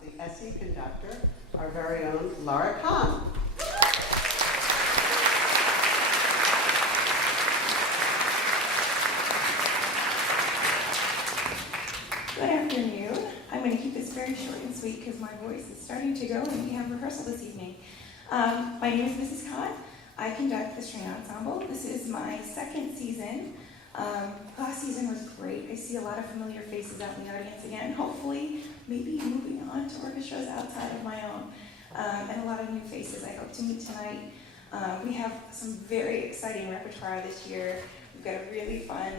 the SE conductor, our very own Laura Kahn. Good afternoon. I'm going to keep this very short and sweet because my voice is starting to go and we have rehearsal this evening. My name is Mrs. Cohen. I conduct the string ensemble. This is my second season. Last season was great. I see a lot of familiar faces out in the audience again. Hopefully, maybe moving on to orchestras outside of my own. And a lot of new faces I hope to meet tonight. We have some very exciting repertoire this year. We've got a really fun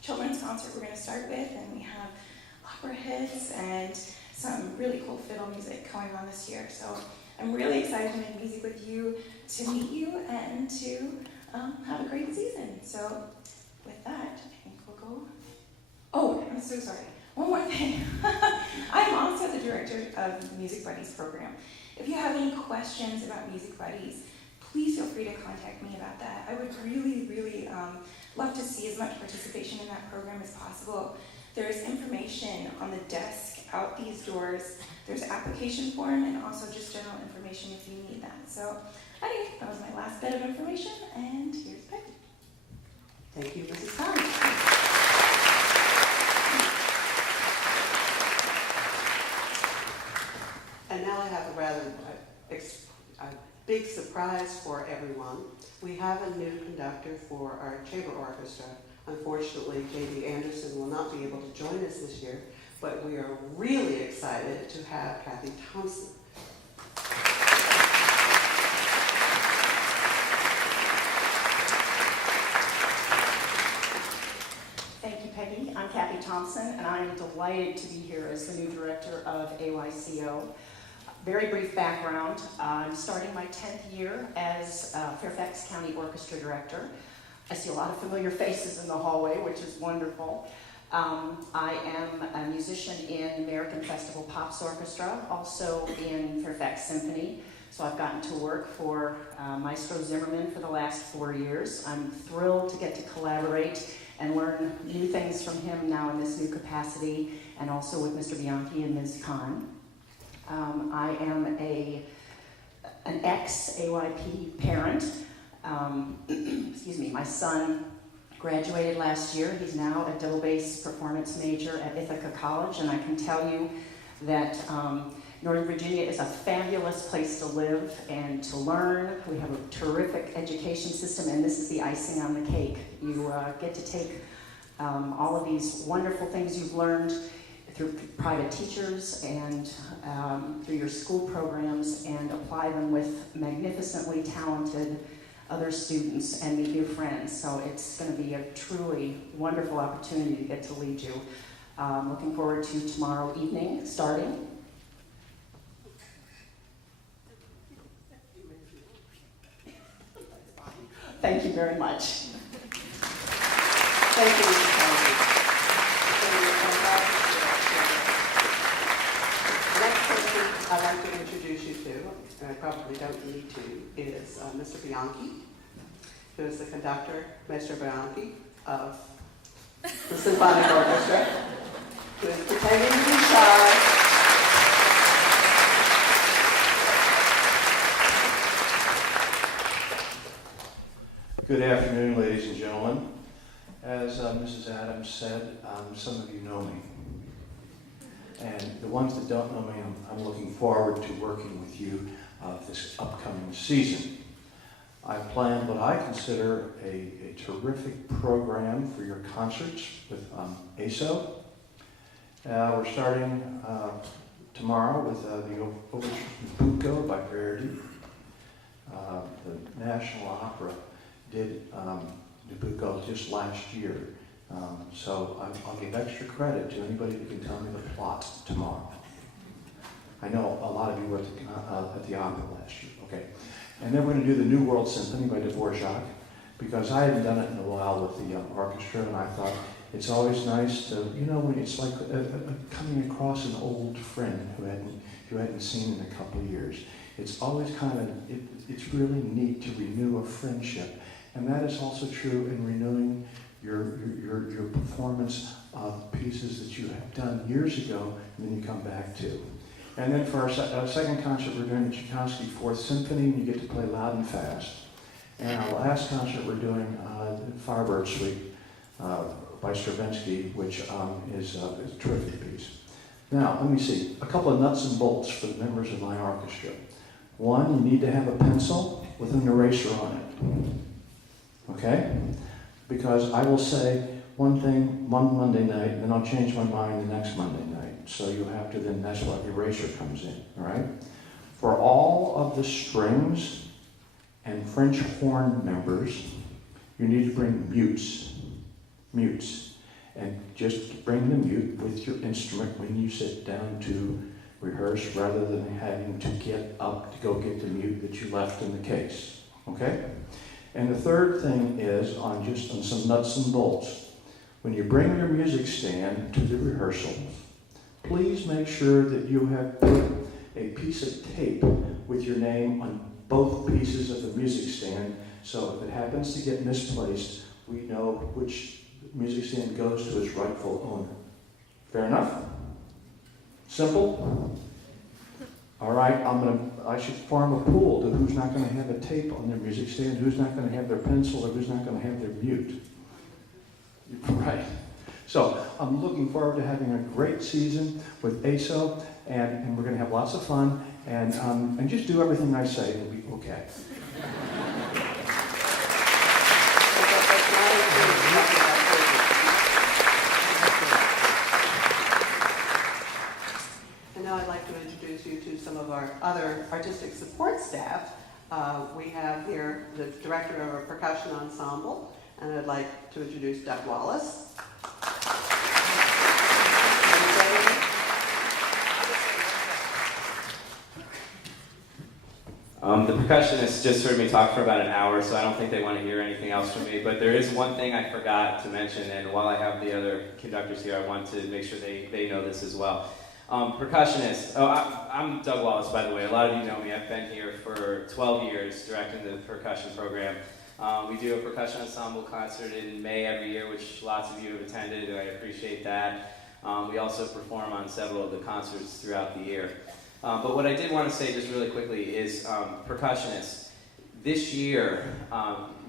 children's concert we're going to start with, and we have opera hits and some really cool fiddle music going on this year. So I'm really excited to make music with you, to meet you, and to have a great season. So with that, I think we'll go. Oh, I'm so sorry. One more thing. I'm also the director of the Music Buddies program. If you have any questions about Music Buddies, please feel free to contact me about that. I would really, really love to see as much participation in that program as possible. There's information on the desk out these doors. There's an application form and also just general information if you need that. So anyway, that was my last bit of information, and here's Peggy. Thank you, Mrs. Kahn. And now I have a rather big surprise for everyone. We have a new conductor for our chamber orchestra. Unfortunately, J.D. Anderson will not be able to join us this year, but we are really excited to have Kathy Thompson. Thank you, Peggy. I'm Kathy Thompson, and I am delighted to be here as the new director of AYCO. Very brief background. I'm starting my 10th year as Fairfax County Orchestra Director. I see a lot of familiar faces in the hallway, which is wonderful. I am a musician in American Festival Pops Orchestra, also in Fairfax Symphony. So I've gotten to work for Maestro Zimmerman for the last 4 years. I'm thrilled to get to collaborate and learn new things from him now in this new capacity, and also with Mr. Bianchi and Ms. Kahn. I am an ex-AYP parent. Excuse me, my son graduated last year. He's now a double bass performance major at Ithaca College, and I can tell you that Northern Virginia is a fabulous place to live and to learn. We have a terrific education system, and this is the icing on the cake. You get to take all of these wonderful things you've learned through private teachers and through your school programs and apply them with magnificently talented other students and meet new friends. So it's going to be a truly wonderful opportunity to get to lead you. Looking forward to tomorrow evening starting. Thank you very much. Thank you, Mrs. Kahn. Next person I'd like to introduce you to, and I probably don't need to, is Mr. Bianchi, who is the conductor, Mr. Bianchi, of the Symphonic Orchestra, who is pretending to be shy. Good afternoon, ladies and gentlemen. As Mrs. Adams said, some of you know me. And the ones that don't know me, I'm looking forward to working with you this upcoming season. I've planned what I consider a terrific program for your concerts with ASO. We're starting tomorrow with the Overture from Nabucco by Verdi. The National Opera did Nabucco just last year. So I'll give extra credit to anybody who can tell me the plot tomorrow. I know a lot of you were at the opera last year, okay. And then we're going to do the New World Symphony by Dvorak, because I hadn't done it in a while with the orchestra, and I thought it's always nice to, when it's like coming across an old friend who hadn't seen in a couple of years. It's always it's really neat to renew a friendship. And that is also true in renewing your performance of pieces that you have done years ago and then you come back to. And then for our second concert, we're doing the Tchaikovsky Fourth Symphony, and you get to play loud and fast. And our last concert, we're doing the Firebird Suite by Stravinsky, which is a terrific piece. Now, let me see. A couple of nuts and bolts for the members of my orchestra. One, you need to have a pencil with an eraser on it. Okay? Because I will say one thing one Monday night, and then I'll change my mind the next Monday night. So you have to then, that's what erasure comes in, all right? For all of the strings and French horn members, you need to bring mutes. Mutes. And just bring the mute with your instrument when you sit down to rehearse rather than having to get up to go get the mute that you left in the case, okay? And the third thing is on some nuts and bolts. When you bring your music stand to the rehearsals, please make sure that you have put a piece of tape with your name on both pieces of the music stand, so if it happens to get misplaced, we know which music stand goes to its rightful owner. Fair enough? Simple? All right, I should form a pool to who's not going to have a tape on their music stand, who's not going to have their pencil, or who's not going to have their mute. Right. So I'm looking forward to having a great season with ASO, and we're going to have lots of fun, and just do everything I say, it'll be okay. And now I'd like to introduce you to some of our other artistic support staff. We have here the director of our Percussion Ensemble, and I'd like to introduce Doug Wallace. The percussionists just heard me talk for about an hour, so I don't think they want to hear anything else from me. But there is one thing I forgot to mention, and while I have the other conductors here, I want to make sure they know this as well. Percussionists. I'm Doug Wallace, by the way. A lot of you know me. I've been here for 12 years directing the percussion program. We do a percussion ensemble concert in May every year, which lots of you have attended, and I appreciate that. We also perform on several of the concerts throughout the year. But what I did want to say just really quickly is percussionists. This year,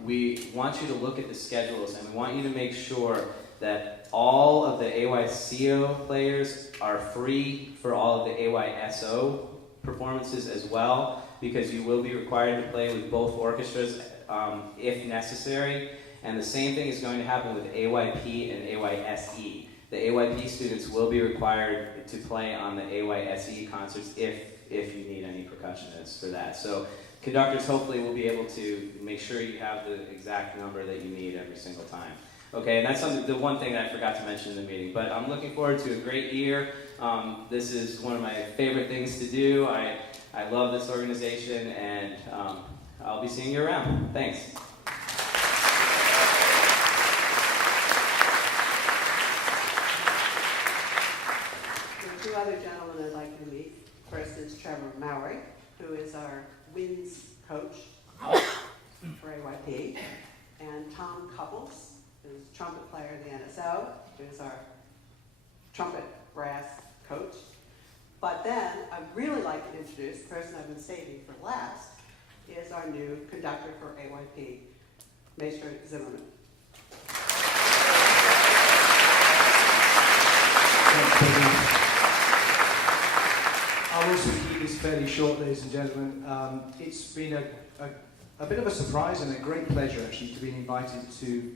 we want you to look at the schedules, and we want you to make sure that all of the AYCO players are free for all of the AYSO performances as well, because you will be required to play with both orchestras if necessary. And the same thing is going to happen with AYP and AYSE. The AYP students will be required to play on the AYSE concerts if you need any percussionists for that. So conductors hopefully will be able to make sure you have the exact number that you need every single time. Okay, and that's the one thing that I forgot to mention in the meeting. But I'm looking forward to a great year. This is one of my favorite things to do. I love this organization, and I'll be seeing you around. Thanks. Two other gentlemen I'd like you to meet. First is Trevor Mowry, who is our winds coach for AYP, and Tom Couples, who's trumpet player in the NSO, who is our trumpet brass coach. But then I'd really like to introduce the person I've been saving for last, is our new conductor for AYP, Maestro Zimmerman. I'll also keep this fairly short, ladies and gentlemen. It's been a bit of a surprise and a great pleasure, actually, to be invited to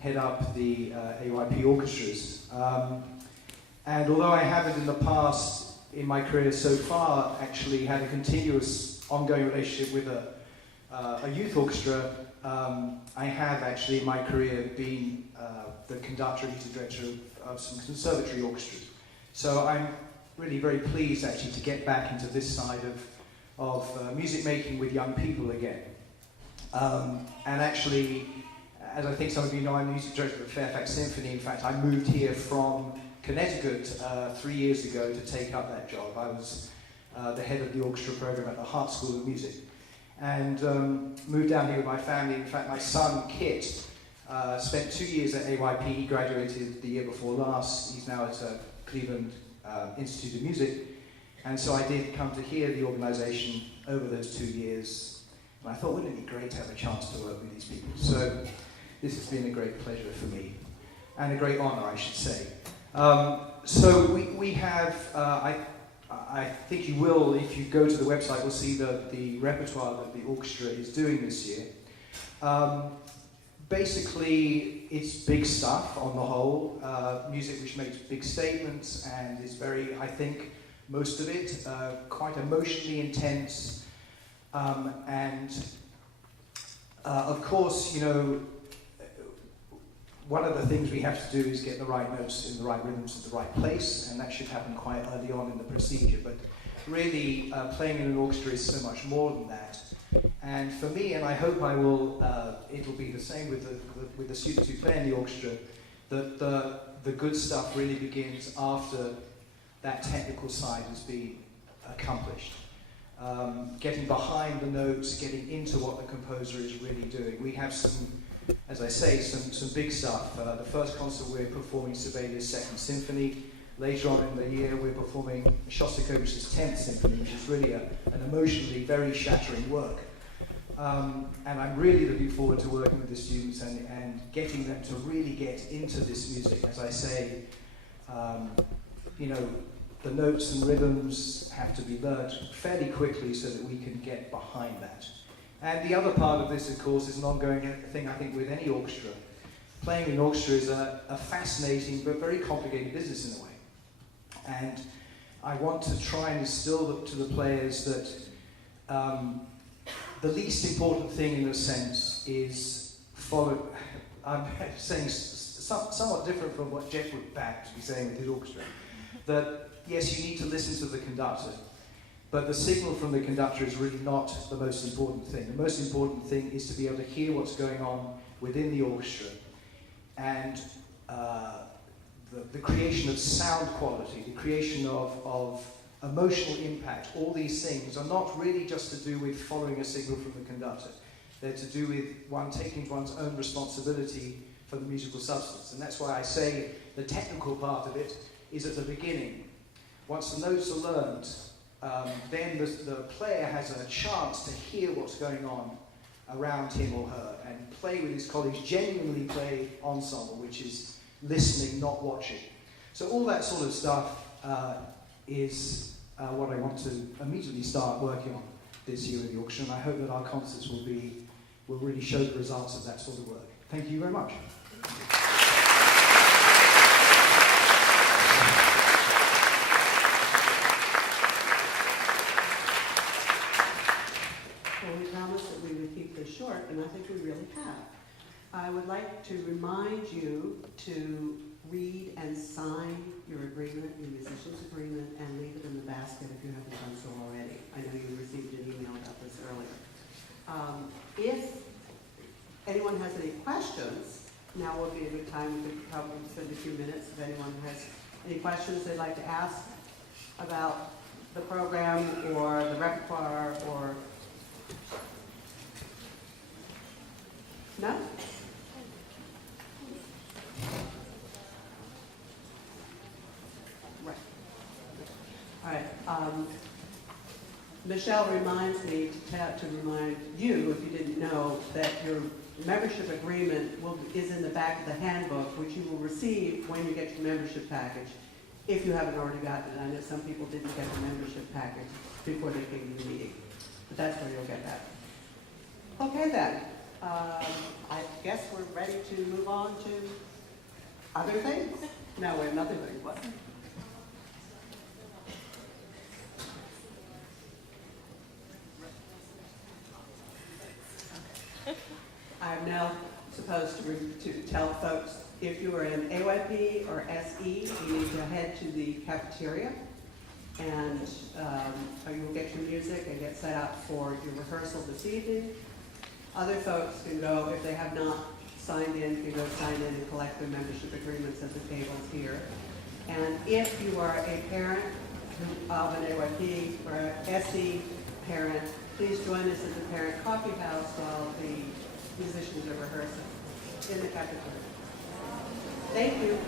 head up the AYP orchestras. And although I haven't in the past, in my career so far, actually had a continuous, ongoing relationship with a youth orchestra, I have actually in my career been the conductor and music director of some conservatory orchestras. So I'm really very pleased actually to get back into this side of music making with young people again. And actually, as I think some of you know, I'm music director at Fairfax Symphony. In fact, I moved here from Connecticut 3 years ago to take up that job. I was the head of the orchestra program at the Hart School of Music, and moved down here with my family. In fact, my son Kit spent 2 years at AYP. He graduated the year before last. He's now at Cleveland Institute of Music. And so I did come to hear the organization over those 2 years, and I thought, wouldn't it be great to have a chance to work with these people? So this has been a great pleasure for me, and a great honor, I should say. So we have, I think you will, if you go to the website, will see the repertoire that the orchestra is doing this year. Basically, it's big stuff on the whole, music which makes big statements and is very, I think, most of it, quite emotionally intense. And of course, you know, one of the things we have to do is get the right notes in the right rhythms at the right place, and that should happen quite early on in the procedure. But really, playing in an orchestra is so much more than that. And for me, and I hope I will, it'll be the same with the students who play in the orchestra, that the good stuff really begins after that technical side has been accomplished. Getting behind the notes, getting into what the composer is really doing. We have some, as I say, some big stuff. The first concert we're performing Sibelius' Second Symphony. Later on in the year we're performing Shostakovich's 10th Symphony, which is really an emotionally very shattering work. And I'm really looking forward to working with the students and getting them to really get into this music. As I say, you know, the notes and rhythms have to be learnt fairly quickly so that we can get behind that. And the other part of this, of course, is an ongoing thing, I think, with any orchestra. Playing in an orchestra is a fascinating but very complicated business in a way. And I want to try and instill to the players that the least important thing, in a sense, is follow. I'm saying somewhat different from what Jeff would perhaps be saying with his orchestra. That yes, you need to listen to the conductor, but the signal from the conductor is really not the most important thing. The most important thing is to be able to hear what's going on within the orchestra, and the creation of sound quality, the creation of emotional impact. All these things are not really just to do with following a signal from the conductor. They're to do with one taking one's own responsibility for the musical substance. And that's why I say the technical part of it is at the beginning. Once the notes are learned, then the player has a chance to hear what's going on around him or her and play with his colleagues, genuinely play ensemble, which is listening, not watching. So all that sort of stuff is what I want to immediately start working on this year with the orchestra, and I hope that our concerts will really show the results of that sort of work. Thank you very much. Well, we promised that we would keep this short, and I think we really have. I would like to remind you to read and sign your agreement, your musician's agreement, and leave it in the basket if you haven't done so already. I know you received an email about this earlier. If anyone has any questions, now would be a good time. We could probably spend a few minutes if anyone has any questions they'd like to ask about the program or the repertoire or... No? Right. All right. Michelle reminds me to remind you, if you didn't know, that your membership agreement is in the back of the handbook, which you will receive when you get your membership package, if you haven't already gotten it. I know some people didn't get the membership package before they came to the meeting, but that's where you'll get that. Okay then. I guess we're ready to move on to other things? No, we have nothing but what? I'm now supposed to tell folks, if you are in AYP or SE, you need to head to the cafeteria, and you will get your music and get set up for your rehearsal this evening. Other folks can go, if they have not signed in, can go sign in and collect their membership agreements at the tables here. And if you are a parent of an AYP or an SE parent, please join us at the parent coffee house while the musicians are rehearsing in the cafeteria. Thank you.